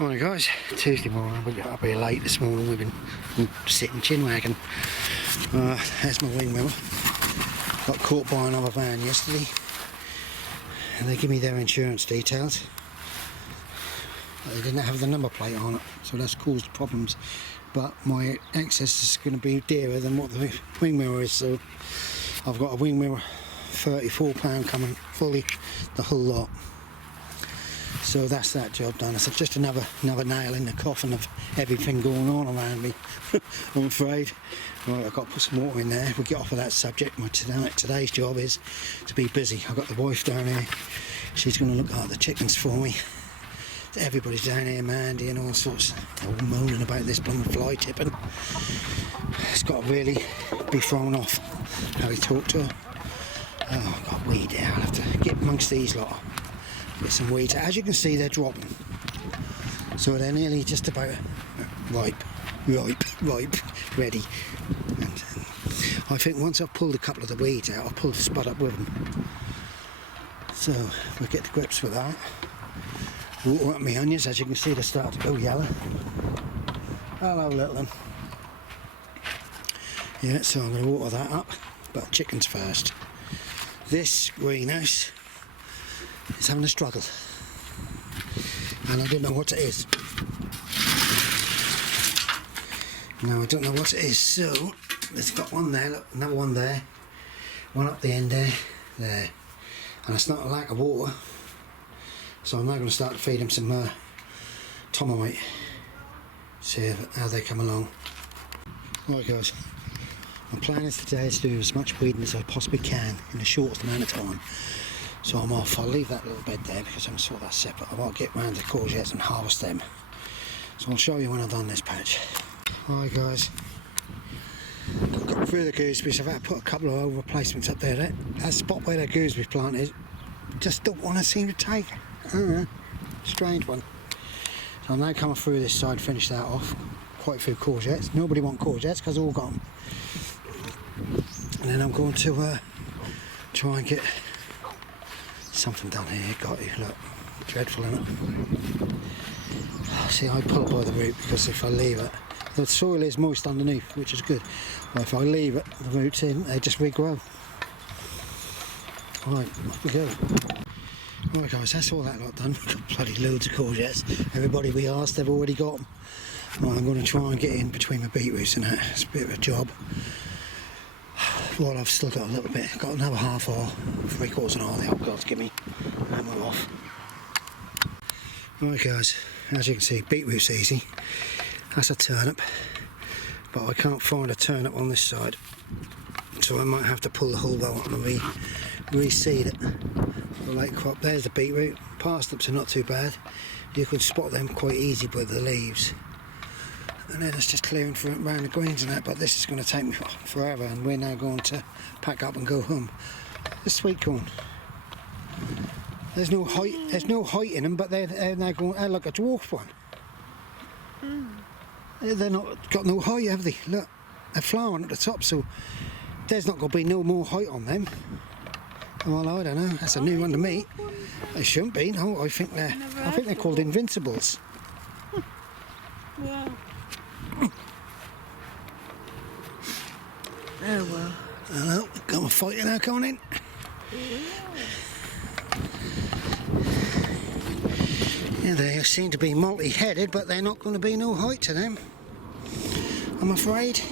Morning guys, Tuesday morning. We got up here late this morning. We've been sitting chin wagging. There's my wing mirror. Got caught by another van yesterday and they give me their insurance details. They didn't have the number plate on it, so that's caused problems. But my excess is going to be dearer than what the wing mirror is, so I've got a wing mirror £34 coming fully, the whole lot. So that's that job done. It's just another nail in the coffin of everything going on around me, I'm afraid. Right, I've got to put some water in there. We'll get off of that subject. Today's job is to be busy. I've got the wife down here. She's going to look after the chickens for me. Everybody's down here, Mandy and all sorts. They're all moaning about this blooming fly tipping. It's got to really be thrown off how he talked to her. Oh, I've got weed there. I'll have to get amongst these lot. Get some weeds. As you can see, they're dropping. So they're nearly just about ripe, ready. And I think once I've pulled a couple of the weeds out, I'll pull the spud up with them. So we'll get to grips with that. Water up my onions. As you can see, they start to go yellow. Hello, little one. Yeah, so I'm going to water that up, but chickens first. This greenhouse is having a struggle, and I don't know what it is. No, I don't know what it is. So there's got one there, look, another one there, one up the end there, and it's not a lack of water. So I'm now going to start to feed them some Tomahawk. See how they come along. Right guys, my plan is today is to do as much weeding as I possibly can in the shortest amount of time. So I'm off. I'll leave that little bed there because I'm going to sort that separate. I want to get round the courgettes and harvest them. So I'll show you when I've done this patch. Hi guys. Got through the gooseberries. I've had to put a couple of old replacements up there. That spot where the gooseberry plant is, just don't want to seem to take. I don't know. Strange one. So I'm now coming through this side, finish that off. Quite a few courgettes. Nobody want courgettes because all gone. And then I'm going to try and get something done here. Got you, look, dreadful, isn't it? See, I pull it by the root because if I leave it, the soil is moist underneath, which is good. But if I leave it, the roots in, they just regrow. Right, off we go. Right guys, that's all that lot done. We've got bloody loads of courgettes. Everybody we asked, they've already got them. Right, I'm going to try and get in between my beetroots and that. It's a bit of a job. Well, I've still got a little bit. I've got another half or 3/4 an hour the old God's give me. And we're off. Right guys, as you can see, beetroot's easy. That's a turnip. But I can't find a turnip on this side. So I might have to pull the whole row up and reseed it. The late crop. There's the beetroot. Parsnips are not too bad. You can spot them quite easy with the leaves. And then it's just clearing around the greens and that, but this is going to take me forever, and we're now going to pack up and go home. The sweet corn. There's no height in them, but they're now going, oh, look, a dwarf one. They're not got no height, have they? Look, they're flowering at the top, so there's not going to be no more height on them. Well, I don't know. That's a new one to me. They shouldn't be. No, I think they're called Invincibles. Yeah. Oh well. Hello, got a fighter now coming in. Yeah, they seem to be multi-headed, but they're not going to be no height to them, I'm afraid. So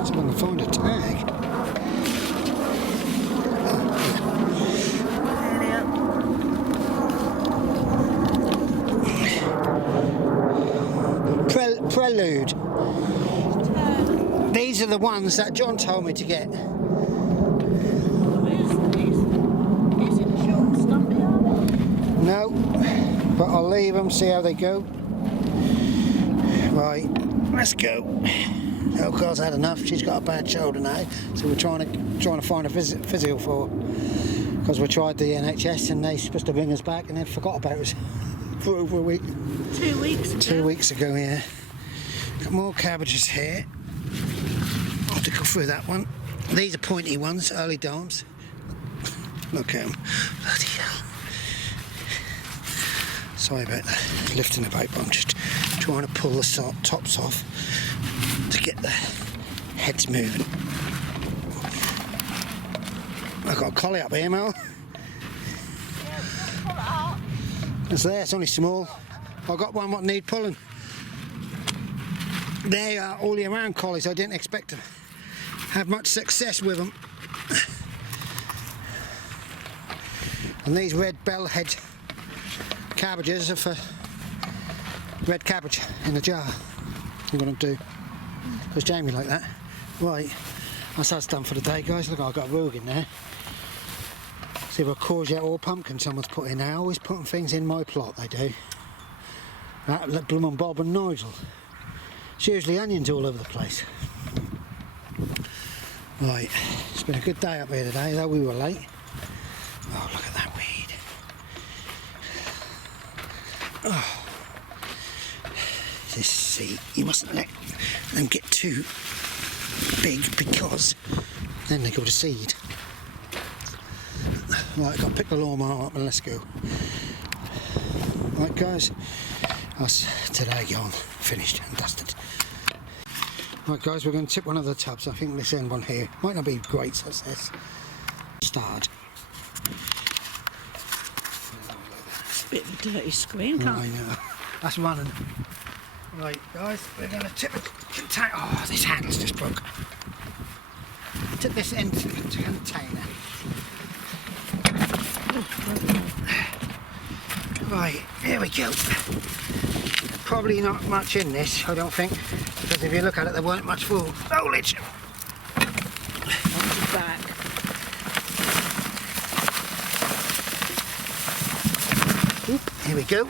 I'm going to find a tag. Prelude. These are the ones that John told me to get. No, but I'll leave them, see how they go. Right, let's go. Oh, Carl's had enough. She's got a bad shoulder now, so we're trying to find a physio for her. Because we tried the NHS and they're supposed to bring us back, and they forgot about us for over a week. 2 weeks ago. 2 weeks ago, yeah. Got more cabbages here. I'll have to go through that one. These are pointy ones, early dams. Look at them. Bloody hell. Sorry about that, lifting the boat, but I'm just trying to pull the tops off to get the heads moving. I've got a collie up here, Mel. Yeah, pull it up. It's there, it's only small. I've got one what need pulling. They are all year round collies. I didn't expect to have much success with them. And these red bellhead cabbages are for red cabbage in the jar. I'm going to do, because Jamie like that. Right, that's us done for the day, guys. Look, I've got a rogue in there. See if a courgette or pumpkin someone's put in there. Always putting things in my plot, they do. That bloomin' Bob and Nigel. It's usually onions all over the place. Right, it's been a good day up here today, though we were late. Oh, look at that weed. Oh. This seed, you mustn't let them get too big because then they go to seed. Right, I've got to pick the lawnmower up and let's go. Right, guys, that's today gone, finished and dusted. Right, guys, we're going to tip one of the tubs. I think this end one here might not be great success. Start. It's a bit of a dirty screen, can't I know. That's running. Right, guys, we're going to tip the container. Oh, this handle's just broke. Tip this end to the container. Right, here we go. Probably not much in this, I don't think, because if you look at it, there weren't much foliage. on the back. Oop, here we go.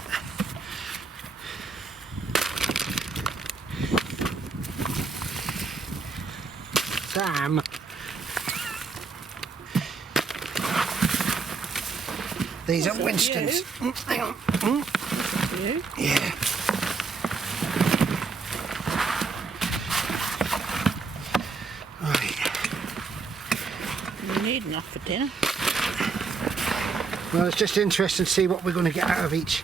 Sam. These are Winston's. Hang on. You? Yeah. Right. We need enough for dinner. Well, it's just interesting to see what we're going to get out of each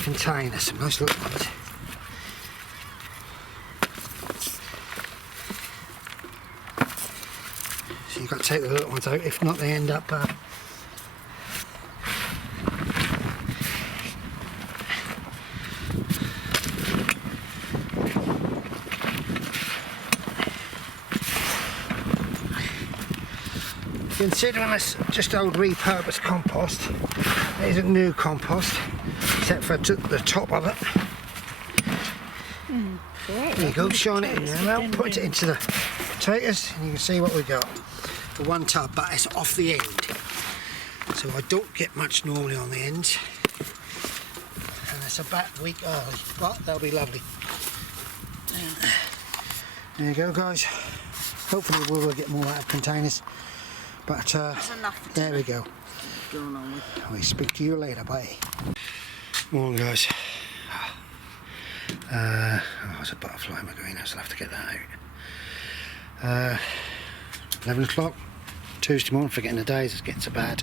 container. Some nice little ones. So you've got to take the little ones out, if not they end up considering this just old repurposed compost, it isn't new compost, except for the top of it. There you go, shine it in there now, put it into the potatoes, and you can see what we got. The one tub, but it's off the end. So I don't get much normally on the ends. And it's about a week early, but they'll be lovely. There you go, guys. Hopefully we'll get more out of containers. But there we go. I'll speak to you later, bye. Morning, guys. Oh, there's a butterfly in my greenhouse, I'll have to get that out. 11 o'clock, Tuesday morning, forgetting the days, it's getting so bad.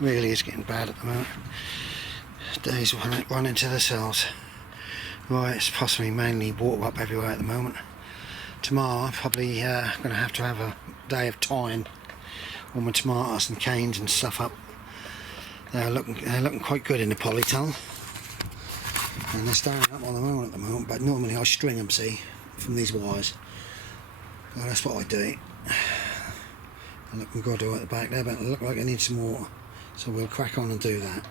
Really is getting bad at the moment. Days run into themselves. Right, it's possibly mainly water up everywhere at the moment. Tomorrow, I'm probably going to have a day of tying all my tomatoes and canes and stuff up. They're looking quite good in the polytunnel, and they're standing up on their own at the moment. But normally I string them, see, from these wires. Well, that's what I do. And look, we've got to do it at the back there, but it looks like I need some water, so we'll crack on and do that.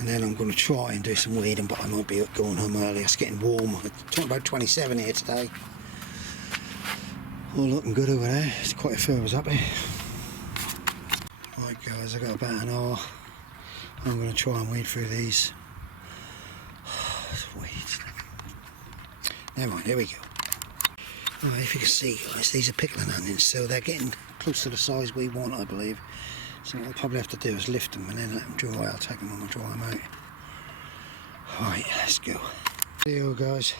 And then I'm going to try and do some weeding, but I might be going home early. It's getting warm. It's talking about 27 here today. All looking good over there. There's quite a few of us up here. Right, guys, I've got about an hour. I'm going to try and weed through these. Weeds. Never mind, here we go. Right, if you can see, guys, these are pickling onions, so they're getting close to the size we want, I believe. So what I'll probably have to do is lift them and then let them dry. I'll take them on and dry them out. Right, let's go. There you go, guys.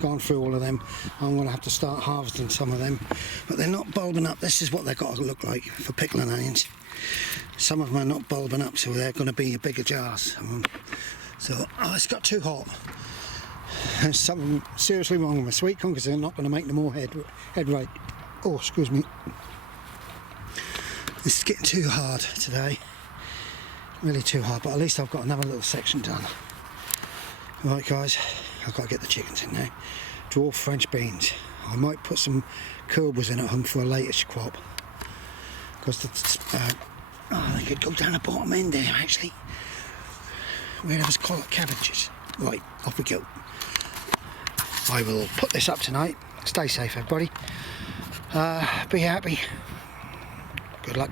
gone through all of them. I'm going to have to start harvesting some of them, but they're not bulbing up. This is what they've got to look like for pickling onions. Some of them are not bulbing up, so they're going to be in bigger jars. So it's got too hot. There's something seriously wrong with my sweet corn because they're not going to make them all head right. Oh, excuse me. This is getting too hard today. Really too hard, but at least I've got another little section done. Right guys, I've got to get the chickens in now. Dwarf French beans. I might put some cobras in at home for a later crop. Because they could go down the bottom end there actually. Where there was collard cabbages. Right, off we go. I will put this up tonight. Stay safe everybody. Be happy. Good luck.